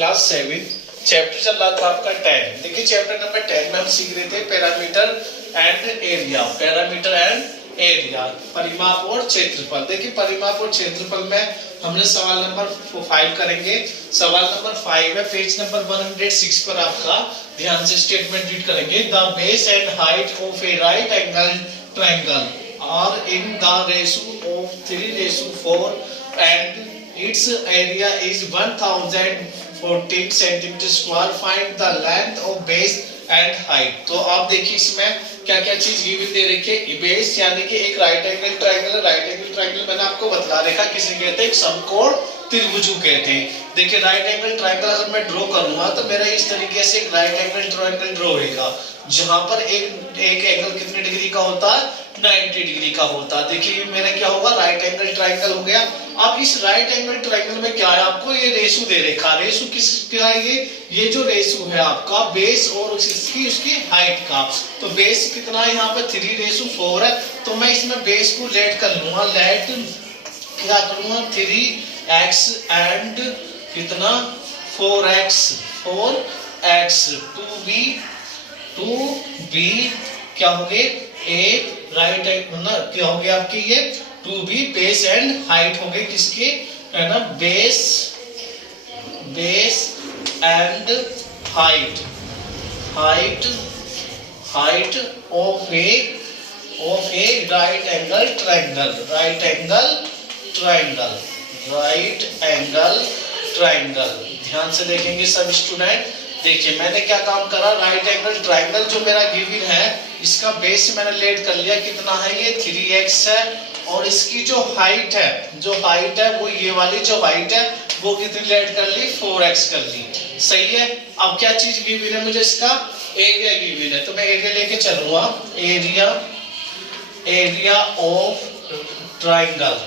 Class 7 chapter चल रहा था आपका 10। देखिए चैप्टर नंबर 10 में हम सीख रहे थे parameter and area. Parameter and area, परिमाप और क्षेत्रफल। देखिए परिमाप और क्षेत्रफल में हमने सवाल नंबर 5 करेंगे। सवाल नंबर 5 है पेज नंबर 106 पर आपका। ध्यान से स्टेटमेंट रीड करेंगे। The base and height of a right angle triangle are in the ratio of 3:4 and its area is 1014 centimeter square. Find the length of base and height. तो आप देखिए इसमें क्या क्या चीज गिवन दे रखी है। बेस यानी कि एक right angle triangle. Right angle triangle मैंने आपको बतला रखा किसे कहते हैं, एक समकोण त्रिभुज कहते हैं। देखिए राइट एंगल ट्रायंगल अगर मैं ड्रॉ करूंगा तो मेरा इस तरीके से एक राइट एंगल ट्रायंगल ड्रॉ होगा, जहां पर एक एंगल कितने डिग्री का होता है, 90 डिग्री का होता है। देखिए मेरा क्या होगा, राइट एंगल ट्रायंगल हो गया। अब इस राइट एंगल ट्रायंगल में क्या है, आपको ये रेशो दे रखा। रेशो किसका है, ये जो रेशो है आपका बेस और उसकी हाइट का। तो बेस कितना है यहाँ पे 3:4 है। तो मैं इसमें बेस को लेट कर लूंगा। लेट क्या करूंगा, 3x एंड कितना 4x 2b क्या हो गए, ए राइट ना क्या हो गया आपके ये 2b बेस एंड हाइट हो गई किसके, है ना, base and height of a right angle triangle. ध्यान से देखेंगे सब स्टूडेंट। देखिए मैंने क्या काम करा, राइट एंगल ट्रायंगल जो मेरा गिवन है इसका बेस मैंने लेट कर लिया। कितना है ये 3x है, और इसकी जो हाइट है वो ये वाली जो हाइट है वो कितनी लेट कर ली, 4x कर ली। सही है। अब क्या चीज गिवन है मुझे, इसका एरिया गिवन है। तो मैं एरिया लेके चलूंगा। Area of triangle.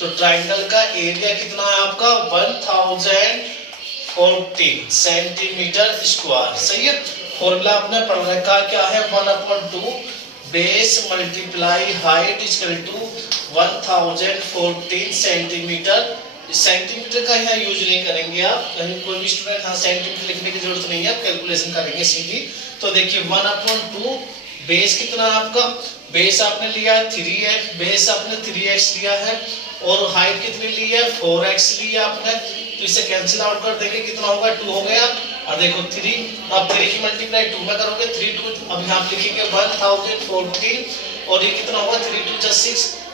तो ट्रायंगल का एरिया कितना है आपका 1014 सेंटीमीटर स्क्वायर। सही है। फॉर्मूला आपने पढ़ रखा क्या है, 1/2 base multiply height equal to 1014 centimetre. Centimetre का यहाँ यूज नहीं करेंगे आप, कहीं कोई भी स्टूडेंट हाँ सेंटीमीटर लिखने की जरूरत नहीं है, आप कैलकुलेशन करेंगे सीधी। तो देखिए 1/2 बेस कितना आपका, बेस आपने लिया है 3x, बेस आपने 3x लिया है, और हाइट कितनी ली है 4x लिया आपने। तो इसे कैंसिल आउट कर देंगे, कितना होगा 2 हो गया। और देखो 3, अब 3 की मल्टीप्लाई 2 में करोगे 3 2, अब यहाँ लिखेंगे 1014, और ये कितना होगा 3 2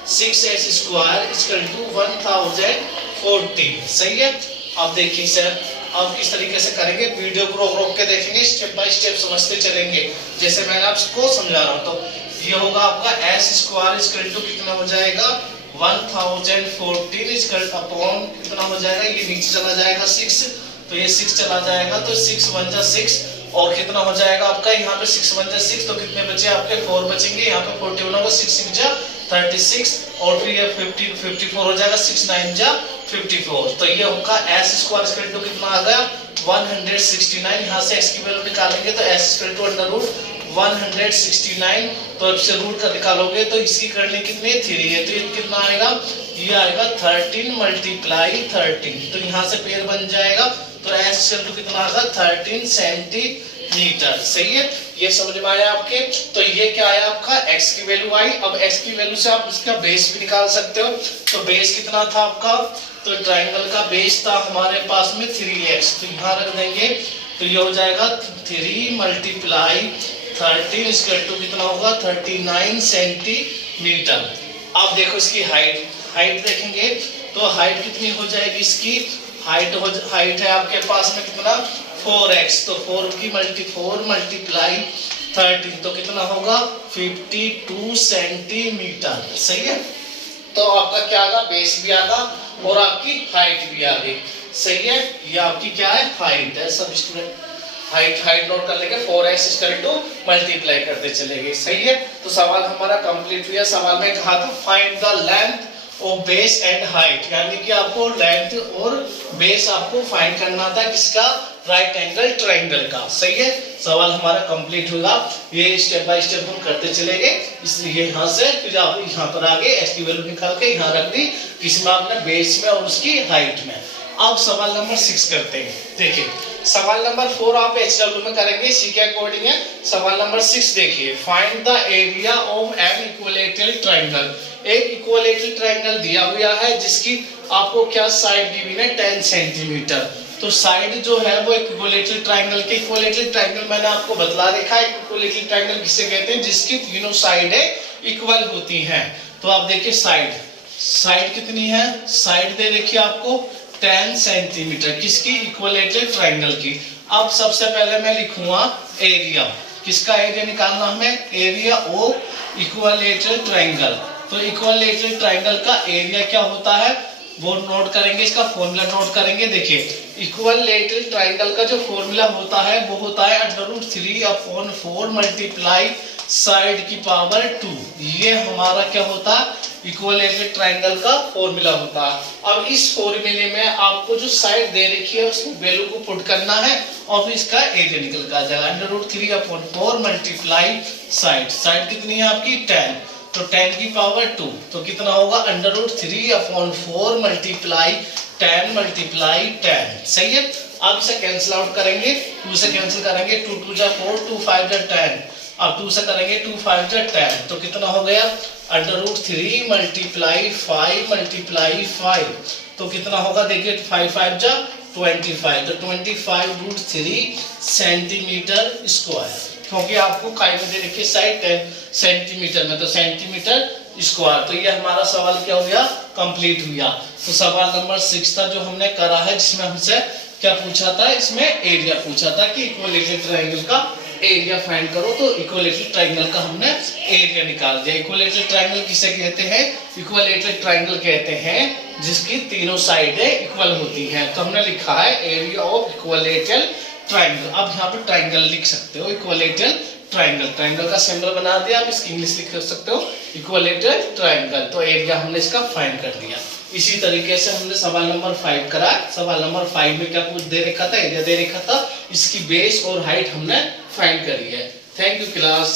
6x स्क्वायर इक्वल टू 1014। सही है। अब देखिए सर अब किस तरीके से करेंगे, वीडियो को रोक के देखेंगे, स्टेप बाय स्टेप समझते चलेंगे जैसे मैंने आपको समझा रहा हूँ। तो ये होगा आपका s स्क्वायर इक्वल टू कितना हो जाएगा 1014 इक्वल अपॉन कितना हो जाएगा, ये नीचे चला जाएगा 6, तो ये 6 चला जाएगा, तो 6 1 जा 6, और कितना हो जाएगा आपका यहाँ पे 6 1 जा 6, तो कितने बचे आपके 4 बचेंगे। यहाँ पे 41 होगा, 6 6 जा 36, और फिर ये 54 हो जाएगा, 6 9 जा 54। तो ये होगा s स्क्वायर इक्वल टू कितना आ गया 169। यहाँ से x की वैल्यू निकालेंगे तो s equal to under root 169, तो अब से रूट का निकालोगे तो इसकी करनी कितनी 3 है, तो ये कितना आएगा, ये आएगा 13 मल्टीप्लाई 13, तो यहाँ से पेड़ बन जाएगा। तो s इक्वल टू कितना आएगा 13 सेंटीमीटर। सही है। ये समझ में आया आपके। तो ये क्या आया आपका x की वैल्यू आई। अब x की वैल्यू से आप इसका बेस भी निकाल सकते हो। तो बेस कितना था आपका, तो ट्रायंगल का बेस था हमारे पास में 3x, तो यहाँ रख देंगे, तो ये हो जाएगा 3 मल्टीप्लाई 13 इक्वल टू कितना होगा 39 सेंटीमीटर। अब देखो इसकी हाइट देखेंगे तो हाइट कितनी हो जाएगी, इसकी हाइट है आपके पास में कितना 4x, तो 4 मल्टीप्लाई 13, तो कितना होगा 52 सेंटीमीटर। सही है। तो आपका क्या आगा, बेस भी आगा और आपकी हाइट भी आ गई। सही है। ये आपकी क्या है, हाइट है। सब स्टूडेंट हाइट नोट कर लेंगे, 4x इक्वल टू मल्टीप्लाई करते चलेंगे। सही है। तो सवाल हमारा कंप्लीट हुआ। सवाल में कहा था find the length of base and height, यानी कि आपको लेंथ और बेस आपको फाइंड करना था किसका, राइट एंगल ट्रायंगल का। सही है। सवाल हमारा कंप्लीट होगा। ये स्टेप बाय स्टेप हम करते चलेंगे। इसलिए यहाँ से फिर आप यहाँ पर आगे x की वैल्यू निकाल के यहाँ रख दी, किसमें आपने बेस में और उसकी हाइट में। अब सवाल नंबर 6 करते हैं। देखिए सवाल नंबर 4 आप HW में करेंगे, इसी के अकॉर्डिंग है। सवाल नंबर 6 देखिए, find the area of an equilateral triangle. एक इक्विलेटरल ट्रायंगल दिया हुआ है जिसकी आपको क्या साइड दी हुई है 10 सेंटीमीटर। तो साइड जो है वो इक्विलेटरल ट्रायंगल के, इक्विलेटरल ट्रायंगल मैंने आपको बतला देखा है इक्विलेटरल ट्रायंगल किसे कहते हैं, जिसकी तीनों साइडें इक्वल होती हैं। तो आप देखिए साइड कितनी है, साइड दे देखिए आपको 10 सेंटीमीटर किसकी, इक्विलेटरल ट्रायंगल की। अब सबसे पहले मैं लिखूंगा एरिया, किसका एरिया निकालना हमें, एरिया ऑफ इक्विलेटरल ट्रायंगल। तो इक्विलेटरल ट्रायंगल का एरिया क्या होता है वो नोट करेंगे, इसका फॉर्मूला नोट करेंगे। देखिए इक्विलेटरल ट्रायंगल का जो फॉर्मूला होता है वो होता है √3/4 मल्टीप्लाई साइड की पावर 2। ये हमारा क्या होता है इक्विलेटरल ट्रायंगल का फॉर्मूला होता है। अब इस फॉर्मूले में आपको जो साइड दे रखी है उसकी वैल्यू को पुट करना है और फिर इसका एरिया निकल कर आ जाएगा। √3/4 मल्टीप्लाई साइड कितनी है आपकी 10, तो 10 की पावर 2, तो कितना होगा √3/4 मल्टीप्लाई 10 मल्टीप्लाई 10। सही है। अब इसे कैंसिल आउट करेंगे, 2 से कैंसिल करेंगे, 2 2 जा 4, 2 5 जा 10। अब 2 से करेंगे 2 5 जा 10, तो कितना हो गया √3 मल्टीप्लाई 5 मल्टीप्लाई 5, तो कितना होगा देखिए 5 5 जा 25, तो 25√3 सेंटीमीटर स्क्वायर, क्योंकि आपको काई में दे रखी है साइड 10 सेंटीमीटर में, तो सेंटीमीटर स्क्वायर। तो ये हमारा सवाल क्या हो गया, कंप्लीट हुआ। तो सवाल नंबर 6 था जो हमने करा है, जिसमें हमसे क्या पूछा था, इसमें एरिया पूछा था कि इक्विलेटरल ट्रायंगल का एरिया फाइंड करो। तो इक्विलेटरल ट्रायंगल का हमने एरिया निकाल दिया। इक्विलेटरल ट्रायंगल किसे कहते हैं, इक्विलेटरल ट्रायंगल कहते हैं जिसकी तीनों साइडें इक्वल होती हैं। तो हमने लिखा है एरिया ऑफ इक्विलेटरल ट्रायंगल। अब यहाँ पे ट्रायंगल लिख सकते हो, इक्विलेटरल ट्रायंगल, ट्रायंगल का सिंबल बना दिया, आप इसकी इंग्लिश लिख सकते हो इक्विलेटरल ट्रायंगल। तो एरिया हमने इसका फाइंड कर दिया। इसी तरीके से हमने सवाल नंबर 5 करा। सवाल नंबर 5 में क्या कुछ दे रखा था, एरिया दे रखा था, इसकी बेस और हाइट हमने फाइंड करी है। Thank you class.